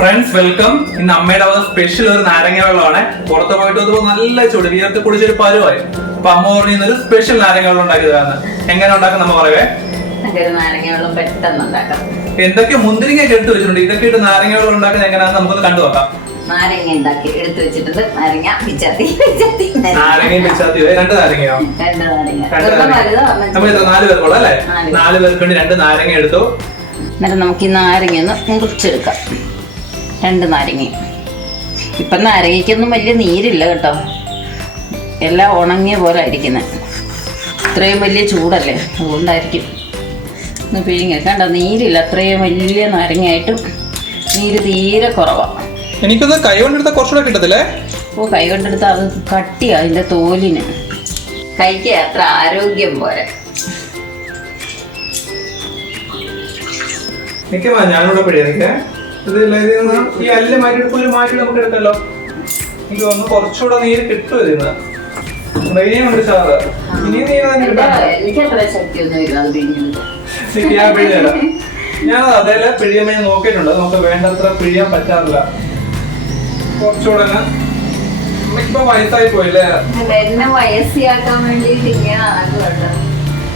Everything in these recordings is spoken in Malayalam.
ഫ്രണ്ട്സ് വെൽക്കം ഇന്ന് അമ്മയുടെ വക സ്പെഷ്യൽ ഒരു നാരങ്ങ വെള്ളമാണ്. പുറത്ത് പോയിട്ട് വന്നപ്പോ നല്ല ചൂട്. വിയർത്ത് കുടിച്ചൊരു പരുവായി. അപ്പൊ അമ്മ പറഞ്ഞു ഒരു സ്പെഷ്യൽ നാരങ്ങ വെള്ളം ഉണ്ടാക്കിയതാണ് എങ്ങനെ ഉണ്ടാക്കും നമ്മ പറയേ നാരങ്ങ വെള്ളം പെട്ടെന്ന് ഉണ്ടാക്കാം. എന്തൊക്കെ മുന്തിരിങ്ങ എടുത്തു വെച്ചിട്ടുണ്ട്. ഇതൊക്കെ ഇട്ട് നാരങ്ങ വെള്ളം ഉണ്ടാക്കുന്നത് എങ്ങനെയാണെന്ന് നമുക്കൊന്ന് കണ്ടു നോക്കാം. നാരങ്ങ ഉണ്ടാക്കി എടുത്തു വെച്ചിട്ടുണ്ട്. നാരങ്ങ പിച്ചാത്തി പിച്ചാത്തി നാരങ്ങയും പിച്ചാത്തി രണ്ട് നാരങ്ങയോ? രണ്ട് നാരങ്ങ. നാരങ്ങ. എത്ര നാല് പേർക്കുള്ള അല്ലേ നാല്. പേർക്ക്. രണ്ട് നാരങ്ങ എടുത്തു. എന്നിട്ട് നമുക്ക് ഈ നാരങ്ങ ഒന്ന് മുറിച്ചെടുക്കാം രണ്ട് നാരങ്ങ. ഇപ്പം നാരങ്ങയ്ക്കൊന്നും വലിയ നീരില്ല കേട്ടോ. എല്ലാം ഉണങ്ങിയ പോലെ ആയിരിക്കുന്നത് ഇത്രയും വലിയ ചൂടല്ലേ? അതുകൊണ്ടായിരിക്കും. ഒന്ന് പിഴിഞ്ഞ കണ്ട നീരില്ല. അത്രയും വലിയ നാരങ്ങയായിട്ടും നീര് തീരെ കുറവാണ് എനിക്കൊന്ന് കൈ കൊണ്ടെടുത്ത കുറച്ചുകൂടെ കിട്ടത്തില്ലേ? ഓ കൈ കൊണ്ടെടുത്ത അത് കട്ടിയാ അതിന്റെ തോലിന്. കൈക്ക് അത്ര ആരോഗ്യം പോരെ നിൽക്കുമ്പോ ഞാനിവിടെ പിടിയൊക്കെ ഇതില്ല ഇതിൽ നിന്ന് ഈ അല്ല് മാറ്റിയിട്ട് മാറ്റി നമുക്ക് എടുക്കല്ലോ എനിക്ക് ഒന്ന് കുറച്ചുകൂടെ നീര് കിട്ടും ഇതിന്ന് ധൈര്യമുണ്ട് സാറ്. ഇനി നീ ഞാൻ പിഴിഞ്ഞുതരാം ഞാൻ അതേലെ പിഴിയമ്മ നോക്കിയിട്ടുണ്ട്. നമുക്ക് വേണ്ടത്ര പിഴിയാൻ പറ്റാറില്ല. കുറച്ചുകൂടെ ഇപ്പൊ വയസ്സായി പോയില്ലേ? എന്നെ വയസ്സിയാക്കാൻ വേണ്ടിയിട്ട് ഇങ്ങനെ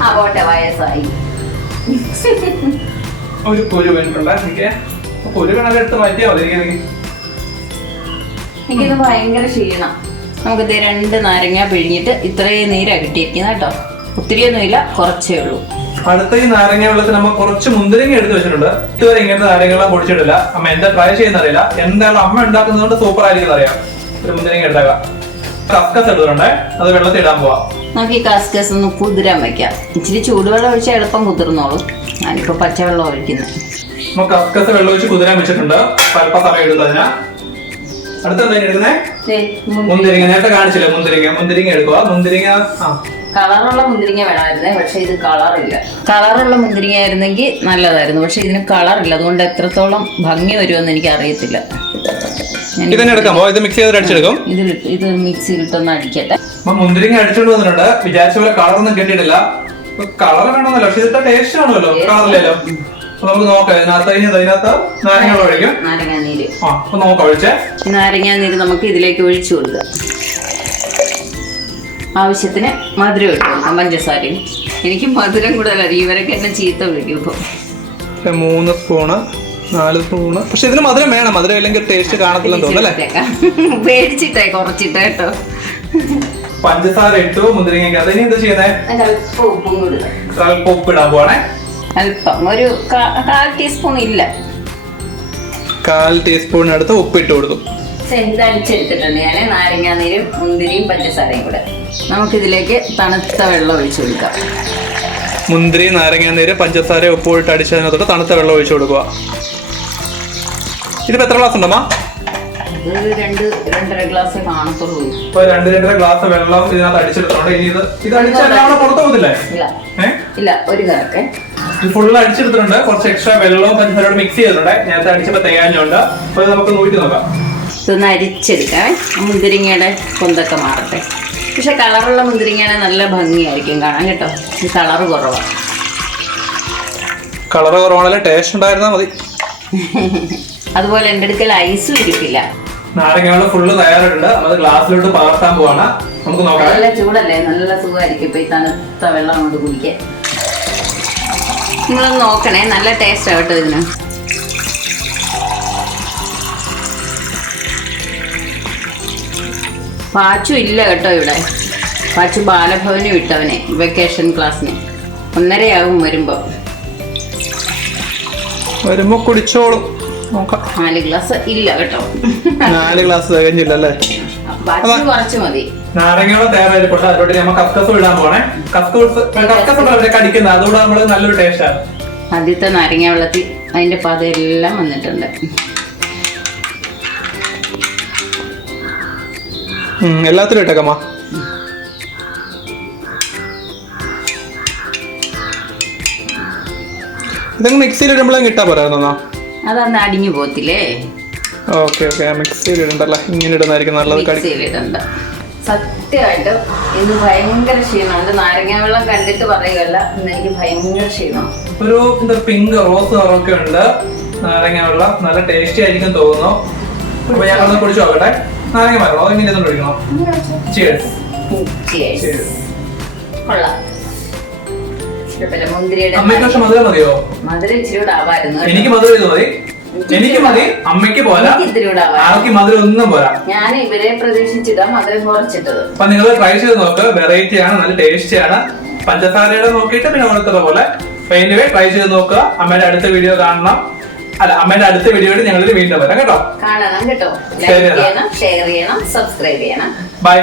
ആ പോട്ടെ വയസ്സായി. ഒരു പൊരു വേണ്ടിട്ടുണ്ട് എനിക്ക് കണക്കെടുത്ത് മാറ്റിയാ മതി എനിക്ക് എനിക്കിത് ഭയങ്കര ക്ഷീണം. നമുക്കിത് രണ്ട് നാരങ്ങ പിഴിഞ്ഞിട്ട് ഇത്രയും നീരാ കിട്ടിയിരിക്കുന്നത് കേട്ടോ. ഒത്തിരിയൊന്നുമില്ല കുറച്ചേ ഉള്ളൂ. അടുത്ത ഈ നാരങ്ങ വെള്ളത്തിൽ നമ്മൾ കുറച്ച് മുന്തിരിങ്ങ എടുത്ത് വെച്ചിട്ടുണ്ട്. ഇതുവരെ ഇങ്ങനത്തെ നാരങ്ങ പൊടിച്ചിട്ടില്ല. അമ്മ എന്താ ട്രൈ ചെയ്യുന്ന അറിയില്ല എന്തായാലും അമ്മ ഉണ്ടാക്കുന്നതുകൊണ്ട് സൂപ്പർ ആയിരിക്കും അറിയാം ഒരു മുന്തിരിങ്ങ എടുത്തേക്കാം. കസ്കസ് എടുത്തിട്ടുണ്ടേ. അത് വെള്ളത്തിൽ ഇടാൻ പോവാം. നമുക്ക് ഈ കസ്കസ് ഒന്ന് കുതിരാൻ വെക്കാം. ഇച്ചിരി ചൂടുവെള്ളം ഒഴിച്ചാൽ എളുപ്പം കുതിർന്നോളൂ. ഞാനിപ്പോൾ പച്ചവെള്ളം ഒഴിക്കുന്നത് നമ്മൾ കസ്കസ് വെള്ളം ഒഴിച്ച് കുതിരാൻ വെച്ചിട്ടുണ്ട്. അല്പ സമയം എടുത്തു അതിനാ അടുത്ത എന്താ എടുക്കുന്നേ? മുന്തിരിങ്ങ. നേരത്തെ കാണിച്ചില്ല മുന്തിരിങ്ങ? മുന്തിരിങ്ങ എടുക്കുക മുന്തിരിങ്ങ ആ. കളറുള്ള മുന്തിരിങ്ങ വേണമായിരുന്നേ പക്ഷെ ഇത് കളറില്ല. കളറുള്ള മുന്തിരിങ്ങ ആയിരുന്നെങ്കിൽ നല്ലതായിരുന്നു. പക്ഷെ ഇതിന് കളറില്ല. അതുകൊണ്ട് എത്രത്തോളം ഭംഗി വരുമെന്ന് എനിക്ക് അറിയത്തില്ല ഇതിനെ എടുക്കാമോ ഇത് മിക്സ് ചെയ്ത് അടിച്ചെടുക്കും. ഇത് ഇത് മിക്സിയിലിട്ടൊന്ന് അടിക്കട്ടെ. മുന്തിരിങ്ങ അടിച്ചോണ്ട് വന്നിട്ടുണ്ട്. വിചാരിച്ച പോലെ കളറൊന്നും കിട്ടിയിട്ടില്ല. കളർ വേണമെന്നല്ലോ. പക്ഷെ ഇതിന്റെ ടേസ്റ്റ് ആണല്ലോ. കളറില്ലല്ലോ അപ്പൊ നമുക്ക് നോക്കാം ഇതിനകത്ത് അതിനകത്ത് നാരങ്ങ ഒഴിക്കും. നാരങ്ങ നീര്. ആ അപ്പൊ നോക്കാം ഒഴിച്ചേ. ഈ നാരങ്ങ നീര് നമുക്ക് ഇതിലേക്ക് ഒഴിച്ചു കൊടുക്കുക ആവശ്യത്തിന് മധുരം ഇട്ടു കൊടുക്കാം പഞ്ചസാരയും. എനിക്ക് മധുരം കൂടുതലല്ല ഇവരൊക്കെ എന്നെ ചീത്ത വിളിക്കും ഇപ്പൊ. മൂന്ന് സ്പൂണ് നാല് സ്പൂണ് പക്ഷെ ഇതിന് മധുരം വേണം മധുരം ഇല്ലെങ്കിൽ ടേസ്റ്റ് കാണത്തില്ലെന്ന് തോന്നുന്നു അല്ലേ? പേടിച്ചിട്ടേ കുറച്ചിട്ടേ കേട്ടോ. പഞ്ചസാര ഇട്ടു മുന്തിരിങ്ങ അതിന് എന്താ ചെയ്യുന്നത് അല്പം ഉപ്പും ഇടാൻ പോവാണേ. അല്പം ഒരു കാൽ ടീസ്പൂൺ ഇല്ല. കാൽ ടീസ്പൂൺ എടുത്ത് ഉപ്പിട്ട് കൊടുത്തു അടിച്ചെടുത്തിട്ടുണ്ട് ഞാൻ നാരങ്ങാ നീരും മുന്തിരിയും പഞ്ചസാരയും കൂടെ. നമുക്കിതിലേക്ക് തണുത്ത വെള്ളം ഒഴിച്ചു കൊടുക്കാം. മുന്തിരി നാരങ്ങ നീര് പഞ്ചസാര ഉപ്പ് പോയിട്ട് അടിച്ചതിനകത്തോട്ട് തണുത്ത വെള്ളം ഒഴിച്ചു കൊടുക്കുക. ഇതിപ്പോ എത്ര ഗ്ലാസ് ഉണ്ടമ്മ? രണ്ട് രണ്ടര ഗ്ലാസ് കാണത്തുള്ളൂ. ഇപ്പൊ രണ്ട് രണ്ടര ഗ്ലാസ് വെള്ളം ഇതിനകത്ത് അടിച്ചെടുത്തോണ്ട് ഇനി ഇത് ഇത് അടിച്ചാൽ പുറത്തു പോകുന്നില്ലേ ഇല്ല. ഒരു കറക്കെ ഇത് ഫുൾ അടിച്ചെടുത്തിട്ടുണ്ട്. കുറച്ച് എക്സ്ട്രാ വെള്ളവും പഞ്ചസാരയോട് മിക്സ് ചെയ്തിട്ടുണ്ട്. നേരത്തെ അടിച്ചപ്പോ തേങ്ങാഞ്ഞുണ്ട്. അപ്പൊ ഇത് നമുക്ക് നോക്കി നോക്കാം. ഇതൊന്ന് അരിച്ചെടുക്കാം. മുന്തിരിങ്ങയുടെ കൊന്തൊക്കെ മാറട്ടെ. പക്ഷെ കളറുള്ള മുന്തിരിങ്ങയാണ് നല്ല ഭംഗിയായിരിക്കും കാണാൻ കേട്ടോ. ഈ കളർ കുറവാണ് കളർ കുറവാണല്ലേ ടേസ്റ്റ് ഉണ്ടായിരുന്നാ മതി. അതുപോലെ എന്റെ അടുക്കൽ ഐസും ഇരിക്കില്ല നാരങ്ങകൾ ഫുള്ള് തയ്യാറായിട്ടുണ്ട്. നമ്മൾ ഗ്ലാസ്സിലോട്ട് പകർത്താൻ പോവാണ്. നമുക്ക് നോക്കാം. നല്ല ചൂടല്ലേ? നല്ല സുഖമായിരിക്കും ഇപ്പൊ ഈ തണുത്ത വെള്ളം കൊണ്ട് കുടിക്കാൻ. നിങ്ങളൊന്ന് നോക്കണേ നല്ല ടേസ്റ്റ് ആവട്ടെ ഇതിന്. പാച്ചു ഇല്ല കേട്ടോ ഇവിടെ. പാച്ചു ബാലഭവന് വിട്ടവനെ വെക്കേഷൻ ക്ലാസ്സിന് ഒന്നരയാകും വരുമ്പോൾ വരുമ്പോ. കുടിച്ചോളും. നോക്കാം. നാല് ഗ്ലാസ് ഇല്ല കേട്ടോ. നാല് ഗ്ലാസ് തികഞ്ഞില്ലല്ലേ? പാച്ചു അതിലോട്ട് നമ്മൾ കസ്കസ് ഇടാൻ പോണേ. കസ്കസ് കസ്കസ് ഉണ്ട് അവിടെ കടിക്കുന്നത്? അതുകൊണ്ട് നമ്മൾ നല്ലൊരു ടേസ്റ്റാണ് ആദ്യത്തെ നാരങ്ങ വെള്ളത്തിൽ അതിന്റെ പതയെല്ലാം വന്നിട്ടുണ്ട്. എല്ലാത്തിലും ഇട്ടേക്കമ്മ ഇതങ്ങ് മിക്സിയിൽ ഇടുമ്പോഴും കിട്ടാ പോരായിരുന്നോ അതന്ന്? അടിഞ്ഞു പോത്തില്ലേ ഓക്കെ ഓക്കെ. മിക്സിയിൽ ഇടണ്ടല്ല. ഇങ്ങനെ ഇടുന്നതായിരിക്കും നല്ലത്. മിക്സിയിലിടണ്ട സത്യമായിട്ടും ഇന്ന് ഭയങ്കര ക്ഷീണമുണ്ട് നാരങ്ങ വെള്ളം കണ്ടിട്ട് പറയുകയല്ല ഇന്ന് എനിക്ക് ഭയങ്കര ക്ഷീണം ഒരു എന്താ പിങ്ക് റോസ് നിറമൊക്കെ ഉണ്ട്. നാരങ്ങ വെള്ളം. നല്ല ടേസ്റ്റി ആയിരിക്കും തോന്നുന്നു. അപ്പൊ ഒന്ന് കുടിച്ചു നോക്കട്ടെ. നാരങ്ങ മരണോ ഇങ്ങനെ ഒന്ന് കുടിക്കണോ? ചിയേഴ്സ്. കൊള്ളാം. അമ്മയ്ക്ക് പക്ഷെ മധുരം മതിയോ? മധുരം ഇച്ചിരി ആവായിരുന്നു എനിക്ക് മധുരം ഇത് മതി. എനിക്ക് മതി. അമ്മയ്ക്ക് പോരാ. ആർക്കും മധുരം ഒന്നും പോരാ. ഞാൻ ഇവരെ പ്രതീക്ഷിച്ചിട്ടാ മധുരം കുറച്ചിട്ടത്. അപ്പൊ നിങ്ങൾ ട്രൈ ചെയ്ത് നോക്ക്. വെറൈറ്റി ആണ് നല്ല ടേസ്റ്റി ആണ്. പഞ്ചസാരയുടെ നോക്കിയിട്ട് പിന്നെ ഓരോരുത്തരുടെ പോലെ. പെയിന്റ് ട്രൈ ചെയ്ത് നോക്കുക അമ്മയുടെ അടുത്ത വീഡിയോ കാണണം. അല്ല അമ്മയുടെ അടുത്ത വീഡിയോയിൽ ഞങ്ങൾ വീണ്ടും വരാം കേട്ടോ? കാണണം കേട്ടോ. ലൈക്ക് ചെയ്യണം. ഷെയർ ചെയ്യണം സബ്സ്ക്രൈബ് ചെയ്യണം. ബൈ